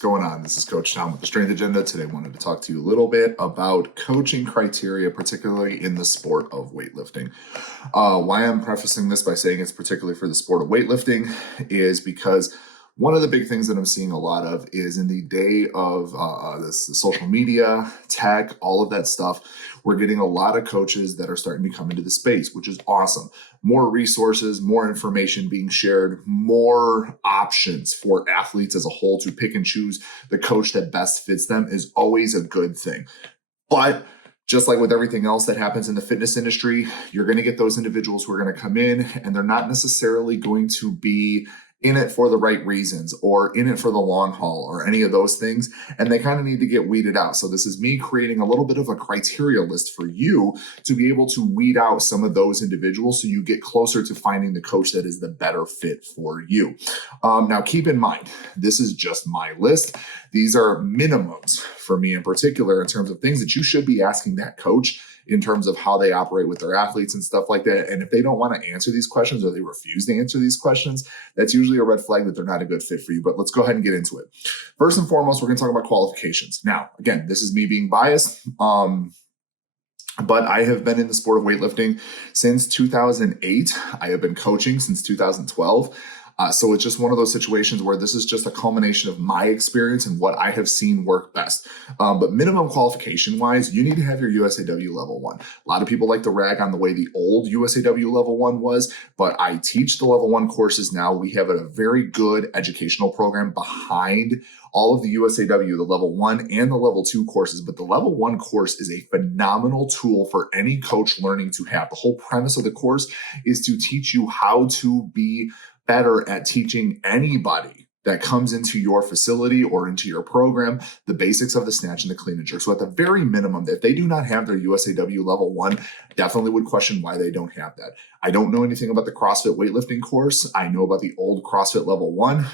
going on? This is Coach Tom with the Strength Agenda. Today I wanted to talk to you a little bit about coaching criteria, particularly in the sport of weightlifting. Why I'm prefacing this by saying it's particularly for the sport of weightlifting is because one of the big things that I'm seeing a lot of is in the day of the social media, tech, all of that stuff, we're getting a lot of coaches that are starting to come into the space, which is awesome. More resources, more information being shared, more options for athletes as a whole to pick and choose the coach that best fits them is always a good thing. But just like with everything else that happens in the fitness industry, you're going to get those individuals who are going to come in and they're not necessarily going to be in it for the right reasons or in it for the long haul or any of those things. And they kind of need to get weeded out. So this is me creating a little bit of a criteria list for you to be able to weed out some of those individuals so you get closer to finding the coach that is the better fit for you. Now, keep in mind, this is just my list. These are minimums for me in particular in terms of things that you should be asking that coach in terms of how they operate with their athletes and stuff like that. And if they don't want to answer these questions or they refuse to answer these questions, that's usually a red flag that they're not a good fit for you. But let's go ahead and get into it. First and foremost, we're going to talk about qualifications. Now, again, this is me being biased. But I have been in the sport of weightlifting since 2008. I have been coaching since 2012. So it's just one of those situations where this is just a culmination of my experience and what I have seen work best. But minimum qualification wise, you need to have your USAW level 1. A lot of people like to rag on the way the old USAW level 1 was, but I teach the level 1 courses now. We have a very good educational program behind all of the USAW, the level 1 and the level 2 courses. But the level 1 course is a phenomenal tool for any coach learning to have. The whole premise of the course is to teach you how to be better at teaching anybody that comes into your facility or into your program the basics of the snatch and the clean and jerk. So at the very minimum, if they do not have their USAW level 1, definitely would question why they don't have that. I don't know anything about the CrossFit weightlifting course. I know about the old CrossFit level 1.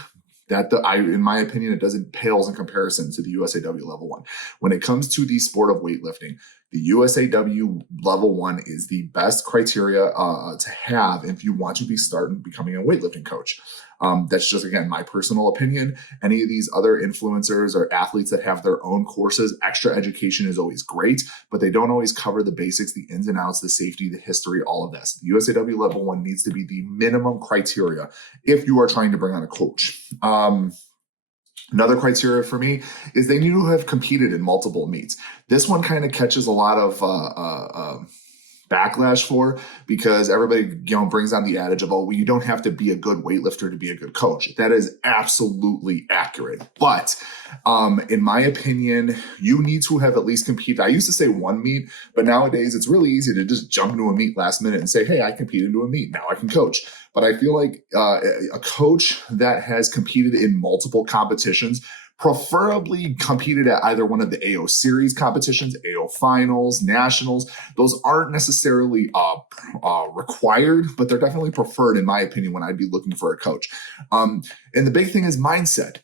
In my opinion, it doesn't pales in comparison to the USAW level 1. When it comes to the sport of weightlifting, the USAW level 1 is the best criteria to have if you want to be becoming a weightlifting coach. That's just, again, my personal opinion. Any of these other influencers or athletes that have their own courses, extra education is always great, but they don't always cover the basics, the ins and outs, the safety, the history, all of this. The USAW level 1 needs to be the minimum criteria if you are trying to bring on a coach. Another criteria for me is they need to have competed in multiple meets. This one kind of catches a lot of backlash for because everybody brings on the adage of, oh, well, you don't have to be a good weightlifter to be a good coach. That is absolutely accurate. But in my opinion, you need to have at least competed. I used to say one meet, but nowadays it's really easy to just jump into a meet last minute and say, hey, I competed into a meet. Now I can coach. But I feel like a coach that has competed in multiple competitions, preferably competed at either one of the AO series competitions, AO finals, nationals. Those aren't necessarily required, but they're definitely preferred in my opinion when I'd be looking for a coach. And the big thing is mindset.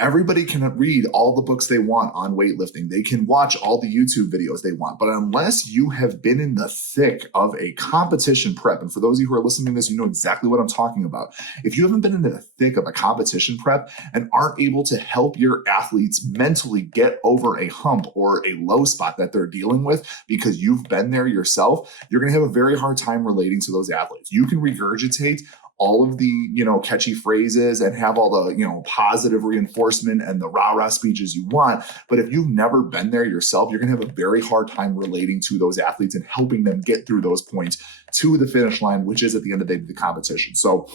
Everybody can read all the books they want on weightlifting. They can watch all the YouTube videos they want. But unless you have been in the thick of a competition prep, and for those of you who are listening to this, you know exactly what I'm talking about. If you haven't been in the thick of a competition prep and aren't able to help your athletes mentally get over a hump or a low spot that they're dealing with because you've been there yourself, you're going to have a very hard time relating to those athletes. You can regurgitate all of the, catchy phrases and have all the, positive reinforcement and the rah-rah speeches you want. But if you've never been there yourself, you're going to have a very hard time relating to those athletes and helping them get through those points to the finish line, which is at the end of the day, the competition. So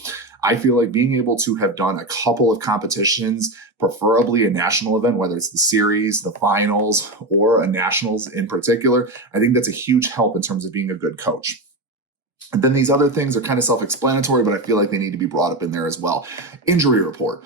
I feel like being able to have done a couple of competitions, preferably a national event, whether it's the series, the finals, or a nationals in particular, I think that's a huge help in terms of being a good coach. And then these other things are kind of self-explanatory, but I feel like they need to be brought up in there as well. Injury report.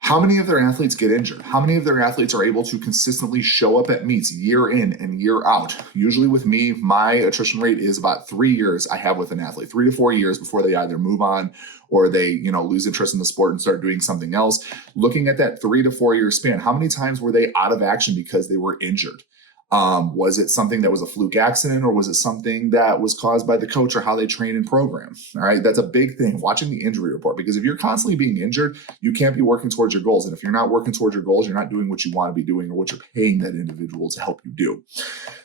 How many of their athletes get injured? How many of their athletes are able to consistently show up at meets year in and year out? Usually with me, my attrition rate is about 3 years I have with an athlete, 3 to 4 years before they either move on or they, lose interest in the sport and start doing something else. Looking at that 3 to 4 year span, how many times were they out of action because they were injured? Was it something that was a fluke accident, or was it something that was caused by the coach or how they train and program? All right. That's a big thing, watching the injury report, because if you're constantly being injured, you can't be working towards your goals. And if you're not working towards your goals, you're not doing what you want to be doing or what you're paying that individual to help you do.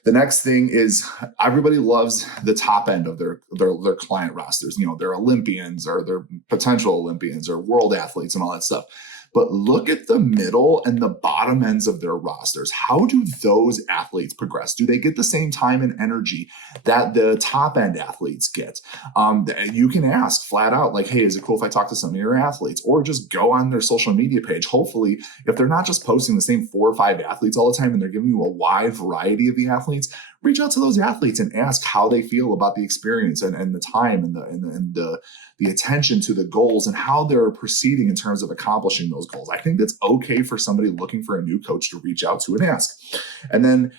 The next thing is, everybody loves the top end of their client rosters. They're Olympians or they're potential Olympians or world athletes and all that stuff. But look at the middle and the bottom ends of their rosters. How do those athletes progress? Do they get the same time and energy that the top end athletes get? You can ask flat out, like, hey, is it cool if I talk to some of your athletes? Or just go on their social media page. Hopefully, if they're not just posting the same 4 or 5 athletes all the time and they're giving you a wide variety of the athletes, reach out to those athletes and ask how they feel about the experience and the time and the attention to the goals and how they're proceeding in terms of accomplishing those goals. I think that's okay for somebody looking for a new coach to reach out to and ask. And then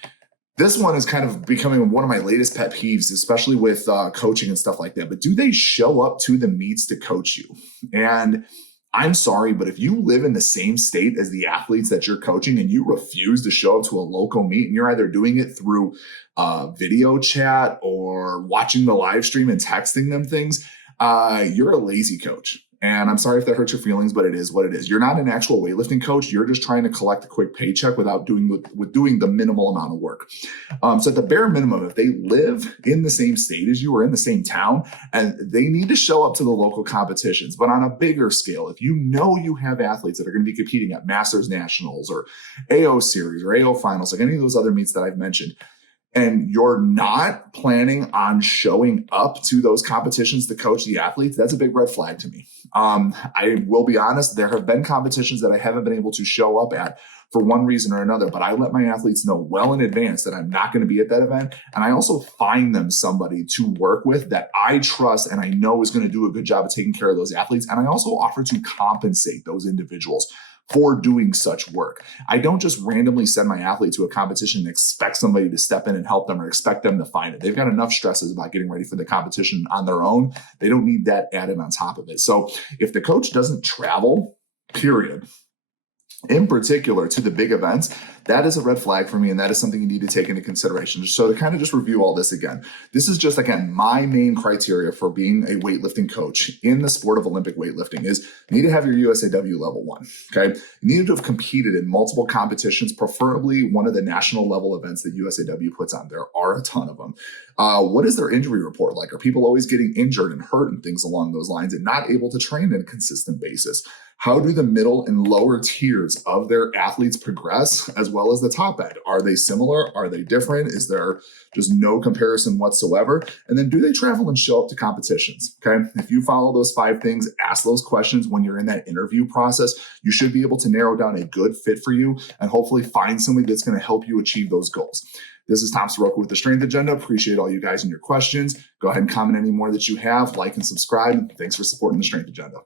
this one is kind of becoming one of my latest pet peeves, especially with coaching and stuff like that. But do they show up to the meets to coach you? And I'm sorry, but if you live in the same state as the athletes that you're coaching and you refuse to show up to a local meet, and you're either doing it through video chat or watching the live stream and texting them things, you're a lazy coach. And I'm sorry if that hurts your feelings, but it is what it is. You're not an actual weightlifting coach. You're just trying to collect a quick paycheck without doing the minimal amount of work. So at the bare minimum, if they live in the same state as you or in the same town, and they need to show up to the local competitions. But on a bigger scale, if you know you have athletes that are going to be competing at Masters Nationals or AO Series or AO Finals, like any of those other meets that I've mentioned, and you're not planning on showing up to those competitions to coach the athletes, that's a big red flag to me. I will be honest, there have been competitions that I haven't been able to show up at for one reason or another, but I let my athletes know well in advance that I'm not going to be at that event. And I also find them somebody to work with that I trust and I know is going to do a good job of taking care of those athletes. And I also offer to compensate those individuals for doing such work. I don't just randomly send my athlete to a competition and expect somebody to step in and help them or expect them to find it. They've got enough stresses about getting ready for the competition on their own. They don't need that added on top of it. So if the coach doesn't travel, period, in particular to the big events, that is a red flag for me, and that is something you need to take into consideration. So to kind of just review all this again, this is just, again, my main criteria for being a weightlifting coach in the sport of Olympic weightlifting is you need to have your USAW level 1, okay? You need to have competed in multiple competitions, preferably one of the national level events that USAW puts on. There are a ton of them. What is their injury report like? Are people always getting injured and hurt and things along those lines and not able to train on a consistent basis? How do the middle and lower tiers of their athletes progress, as well as the top end? Are they similar? Are they different? Is there just no comparison whatsoever? And then do they travel and show up to competitions? Okay. If you follow those 5 things, ask those questions when you're in that interview process, you should be able to narrow down a good fit for you and hopefully find somebody that's going to help you achieve those goals. This is Tom Soroka with The Strength Agenda. Appreciate all you guys and your questions. Go ahead and comment any more that you have, like and subscribe. Thanks for supporting The Strength Agenda.